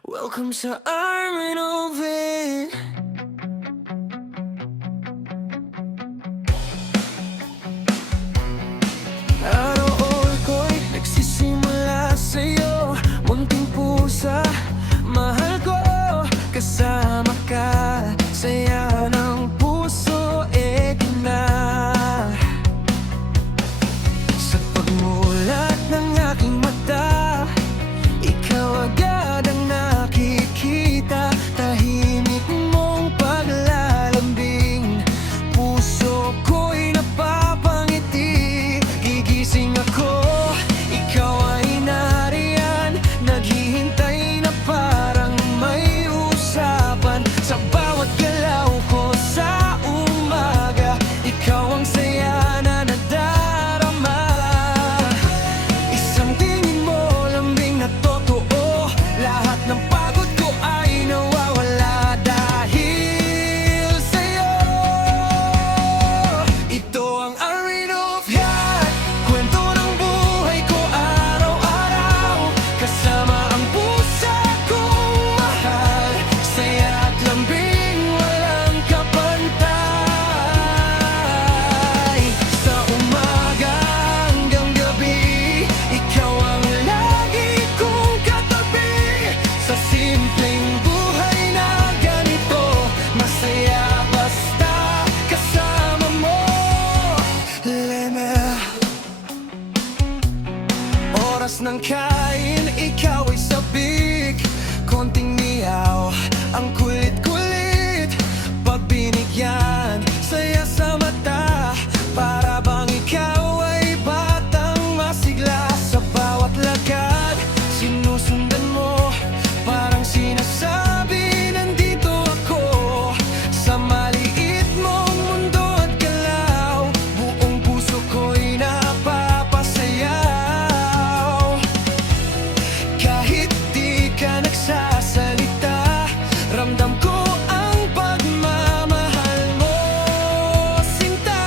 Welcome sa Armin Oven. Araw ko'y nagsisimula sa'yo, munting pusa, mahal ko, kasama ka, saya ng puso, na. Sa pagmulat ng aking mata, ikaw agad ang nakikita, tahimik mong paglalambing, puso ko'y napapangiti, gigising ako, ikaw ay nariyan, naghihintay na parang may usapan, sa bawat galaw ko sa umaga, ikaw ang saya na nadarama. Isang tingin mo, lambing na totoo, lahat ng pagod ko ay nawawala dahil sa'yo. Ito ang Armin of Yan, kwento ng buhay ko araw-araw, kasama ang pusa kong mahal, saya at lambing walang kapantay. Sa umaga hanggang gabi, ikaw ang lagi kong katabi, sa simpleng buhay na ganito, masaya basta kasama mo. Leme, oras ng kain, ikaw ay sabik, konting miyaw, ang kulit-kulit, pag binigyan, saya sa mata, para bang ikaw ay batang masigla, sa bawat lakad, sinusundan mo, parang sinasabi, nandito ako, sa maliit mong mundo at galaw, buong puso ko'y napapasayaw. Kahit di ka nagsasalita, ramdam ko ang pagmamahal mo, sinta.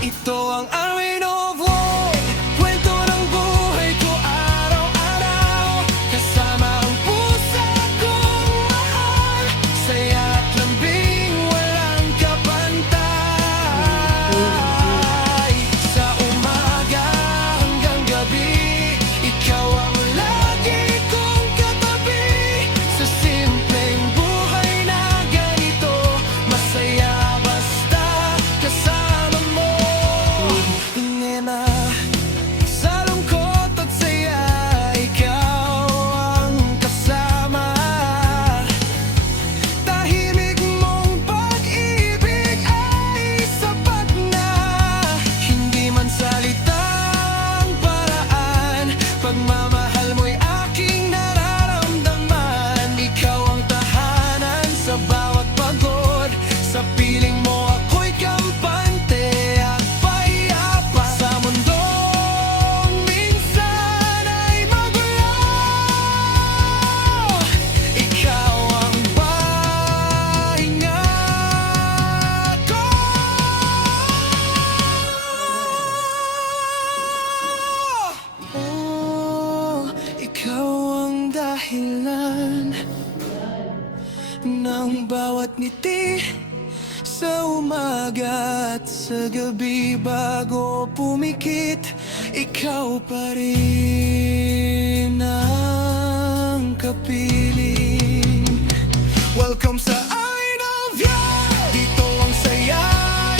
Ito ang Armin of Wood, kwento ng buhay ko araw-araw, kasama ang pusa kong mahal, saya at lambing walang kapantay. Sa umaga hanggang gabi, ikaw ang lagi kong katabi, sa simpleng buhay na ganito, masaya basta kasama mo. Nena, sa lungkot at saya, ikaw ang kasama, tahimik mong pag-ibig ay sapat na, hindi man salitang paraan, pagmamahal mo'y aking nararamdaman, ikaw ang tahanan sa bawat pagod, sa piling mo ako'y kampante at payapa, sa mundong minsan ay magulo, ikaw ang pahinga ko. Oh, ikaw ang dahilan ng bawat ngiti, sa umaga at sa gabi, bago pumikit, ikaw pa rin ang kapiling. Welcome sa Armin of Yan, dito ang saya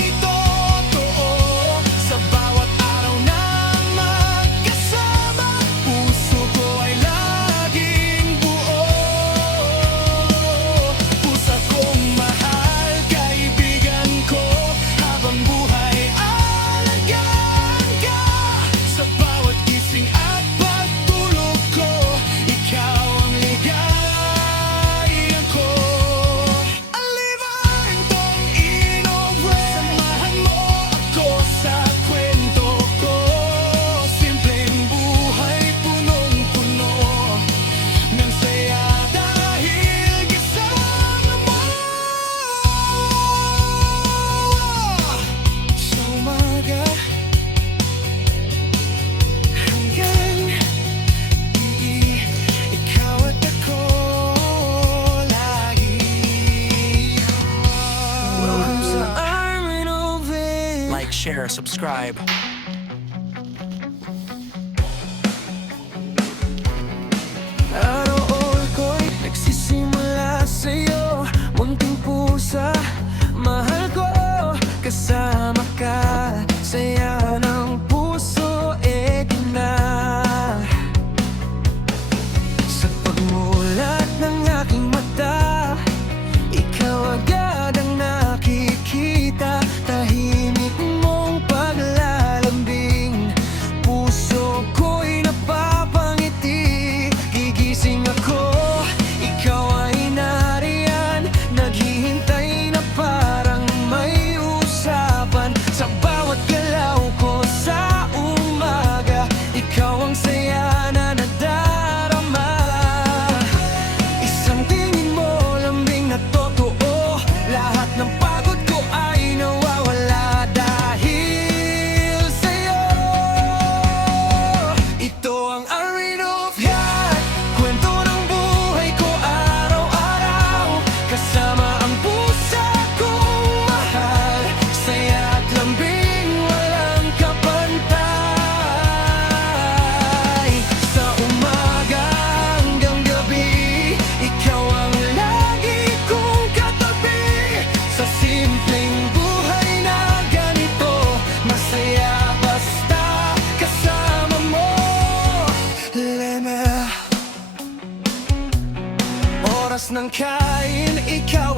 ay totoo, sa bawat araw na magkasama, puso ko ay laging buo, pusa kong mahal, kaibigan ko, habang buhay alagaan ka, sa bawat gising at pagtulog ko, ikaw ang ligaya ko. share, subscribe. Araw ko'y nagsisimula sa'yo, munting pusa, mahal ko, kasama ka, saya ng puso, di na. Sa pagmulat ng aking mata, ikaw agad ang nakikita, tahimik mong paglalambing, puso ko'y napapangiti. Gigising ako, ikaw ay nariyan, naghihintay na parang may usapan. Sa bawat galaw ko sa umaga, ikaw ang saya na nadarama. Isang tingin mo, lambing na totoo, lahat ng pagod ko ay nawawala dahil sa'yo. Ito ang Ring of Heart, kwento ng buhay ko araw-araw, kasama ang pusa kong mahal, saya at lambing walang kapantay. Sa umaga hanggang gabi, ikaw ang lagi kong katabi. Sa simpleng buhay na ganito, masaya basta kasama mo. Lena, oras ng kain, ikaw